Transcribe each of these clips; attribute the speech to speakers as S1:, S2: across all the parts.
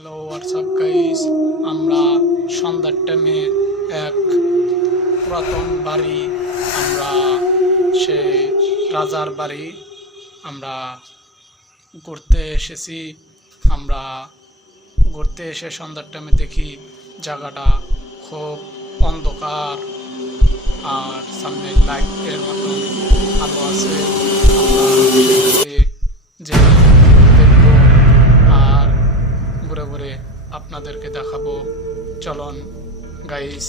S1: Hello WhatsApp guys আমরা সন্ধ্যার টাইমে এক পুরাতন বাড়ি, আমরা সে রাজার বাড়ি, আমরা ঘুরতে এসেছি। আমরা ঘুরতে এসে সন্ধ্যার টাইমে দেখি জায়গাটা খুব অন্ধকার, আর সামনে লাইটের মতন আলো আছে। আমরা ঘুরে আপনাদেরকে দেখাবো। চলন গাইস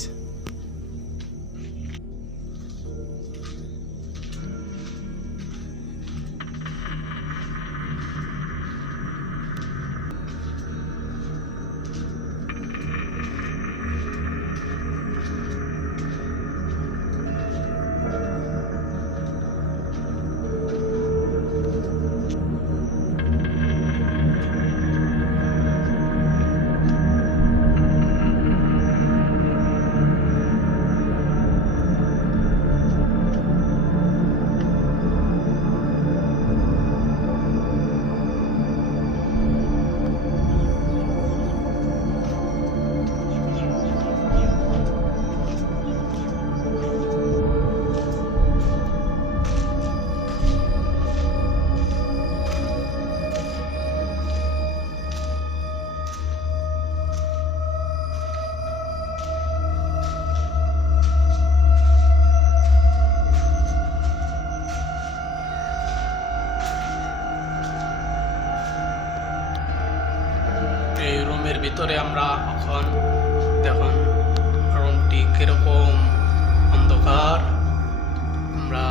S1: ভিতরে আমরা এখন দেখুন, রুমটি কীরকম অন্ধকার। আমরা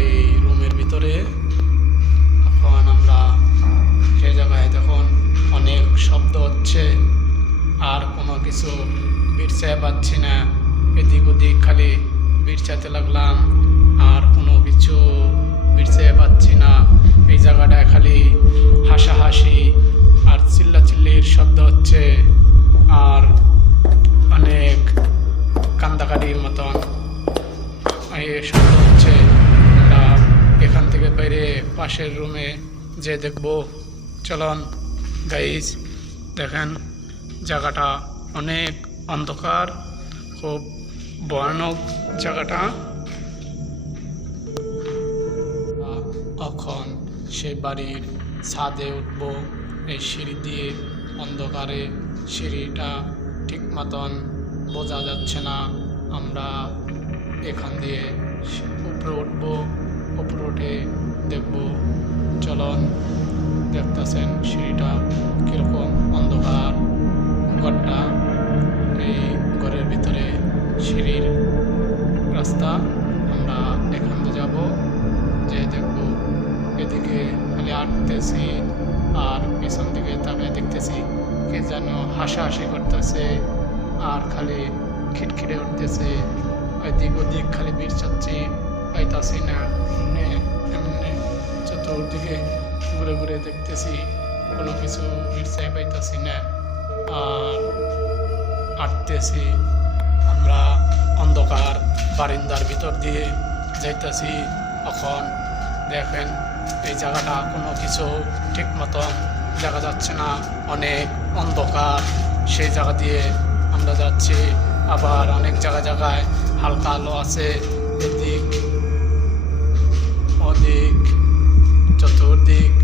S1: এই রুমের ভিতরে এখন আমরা সে জায়গায় দেখুন, অনেক শব্দ হচ্ছে। আর কোনো কিছু বিরচায় পাচ্ছি না। এদিক ওদিক খালি বিরচাতে লাগলাম। আর বাইরে পাশের রুমে যে দেখব, চলন গাইজ দেখেন, জায়গাটা অনেক অন্ধকার, খুব ভয়ানক জায়গাটা। এখন সেই বাড়ির ছাদে উঠব, এই সিঁড়ি দিয়ে অন্ধকারে সিঁড়িটা ঠিক মতন বোঝা যাচ্ছে না। আমরা এখান দিয়ে উপরে উঠব। উঠে দেখব। চলন, দেখতেছেন সিঁড়িটা কীরকম অন্ধকার, ঘরটা। এই ঘরের ভিতরে সিঁড়ির রাস্তা। আমরা এখান দিয়ে যাব যে দেখব। এদিকে খালি আটতেছি আর পিছন দিকে তাকিয়ে দেখতেছি কে যেন হাসাহাসি করতেছে আর খালি খিটখিটে উঠতেছে। এদিক ওদিক খালি বীর চাচ্ছি। পাইতাছি না, এমনি এমনি চতুর্দিকে ঘুরে ঘুরে দেখতেছি, কোনো কিছু বীর চাই পাইতাছি না। আর আটতেছি আমরা অন্ধকার বারিন্দার ভিতর দিয়ে যাইতেছি। এখন দেখেন, এই জায়গাটা কোনো কিছু ঠিক মতন দেখা যাচ্ছে না, অনেক অন্ধকার। সেই জায়গা দিয়ে আমরা যাচ্ছি। আবার অনেক জায়গা, জায়গায় হালকা আলো আছে। এদিক চতুর্দিক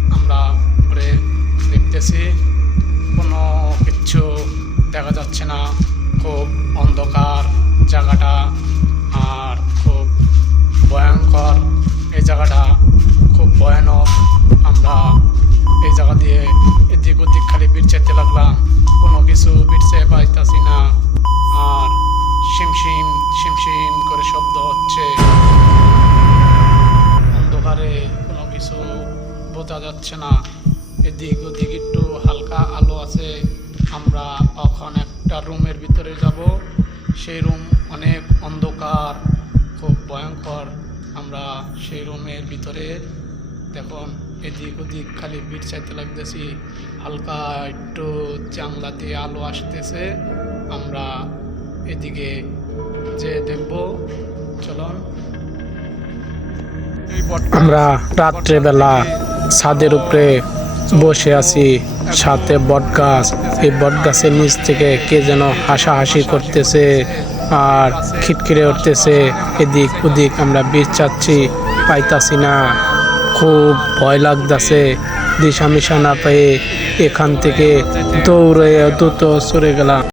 S1: যাচ্ছে না। এদিক ওদিক একটু হালকা আলো আছে। আমরা এখন একটা রুমের ভিতরে যাব। সেই রুম অনেক অন্ধকার খুব ভয়ঙ্কর। আমরা সেই রুমের ভিতরে দেখুন এদিক ওদিক খালি বিট চাইতে লাগতেছি। হালকা একটু জানলা দিয়ে আলো আসতেছে। আমরা এদিকে যে দেখব। চলুন।
S2: আমরা রাত্রেবেলা ছাদের উপরে
S1: বসে আছি, সাথে বট গাছ এই বট গাছের নিচ থেকে কে যেন হাসাহাসি করতেছে আর খিটখিরে উঠতেছে। এদিক ওদিক আমরা বীজ চাচ্ছি, পাইতাছি না। খুব ভয় লাগতেছে দিশা মিশা না পেয়ে এখান থেকে দৌড়ে দ্রুত সরে গেলাম।